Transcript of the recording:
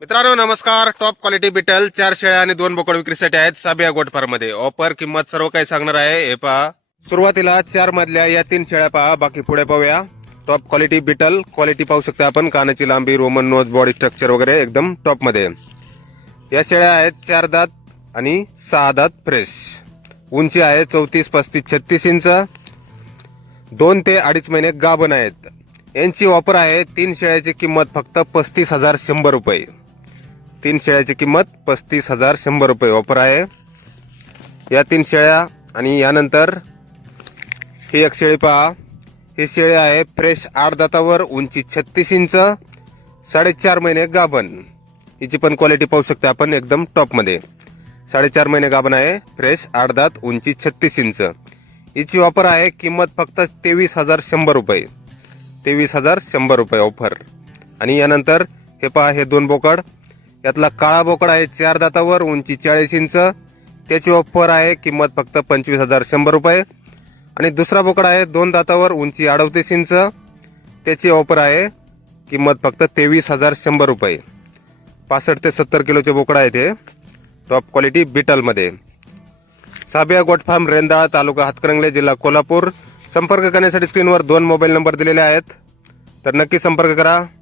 मित्रांनो नमस्कार. Top quality beetle चार शेळ्या आणि दोन बोकड विक्रीसाठी आहेत साबिया गोट फार्म ऑफर किंमत सर्व काही सांगणार आहे. हे पहा. सुरुवातीला चार मधल्या या तीन शेळ्या पहा. बाकी पुढे पाहूया. टॉप क्वालिटी बिटल क्वालिटी पाहू शकता आपण. कानाची लांबी रोमन नोज बॉडी स्ट्रक्चर वगैरे एकदम टॉपमध्ये या शेळ्या आहेत चार दात आणि सहा दात फ्रेश. उंची आहे चौतीस पस्तीस छत्तीस इंच. दोन ते अडीच महिने गाभण आहेत. यांची ऑफर आहे तीन शेळ्याची किंमत फक्त पस्तीस हजार शंभर रुपये. तीन शेळ्याची किंमत पस्तीस हजार शंभर रुपये ऑफर आहे. या तीन शेळ्या आणि यानंतर ही एक शेळी पहा. ही शेळी आहे फ्रेश आठ दातावर उंची छत्तीस इंच साडेचार महिने गाभण. हिची पण क्वालिटी पाहू शकता आपण एकदम टॉपमध्ये साडेचार महिने गाभण आहे फ्रेश आठ दात उंची छत्तीस इंच. हिची ऑफर आहे किंमत फक्त तेवीस हजार शंभर रुपये. तेवीस हजार शंभर रुपये ऑफर आणि यानंतर हे पहा हे दोन बोकड. यातला काळा बोकड आहे चार दातावर उंची चाळीस इंच. त्याची ऑफर आहे किंमत फक्त पंचवीस हजार शंभर रुपये. आणि दुसरा बोकड आहे दोन दातावर उंची अडतीस इंच. त्याची ऑफर आहे किंमत फक्त तेवीस हजार शंभर रुपये. पासष्ट ते सत्तर किलोचे बोकडं आहे ते. Top quality बिटलमध्ये. साबिया गोट फार्म रेंदाळ तालुका हातकरंगले जिल्हा कोल्हापूर. संपर्क करण्यासाठी स्क्रीनवर दोन मोबाईल नंबर दिलेले आहेत. तर नक्की संपर्क करा.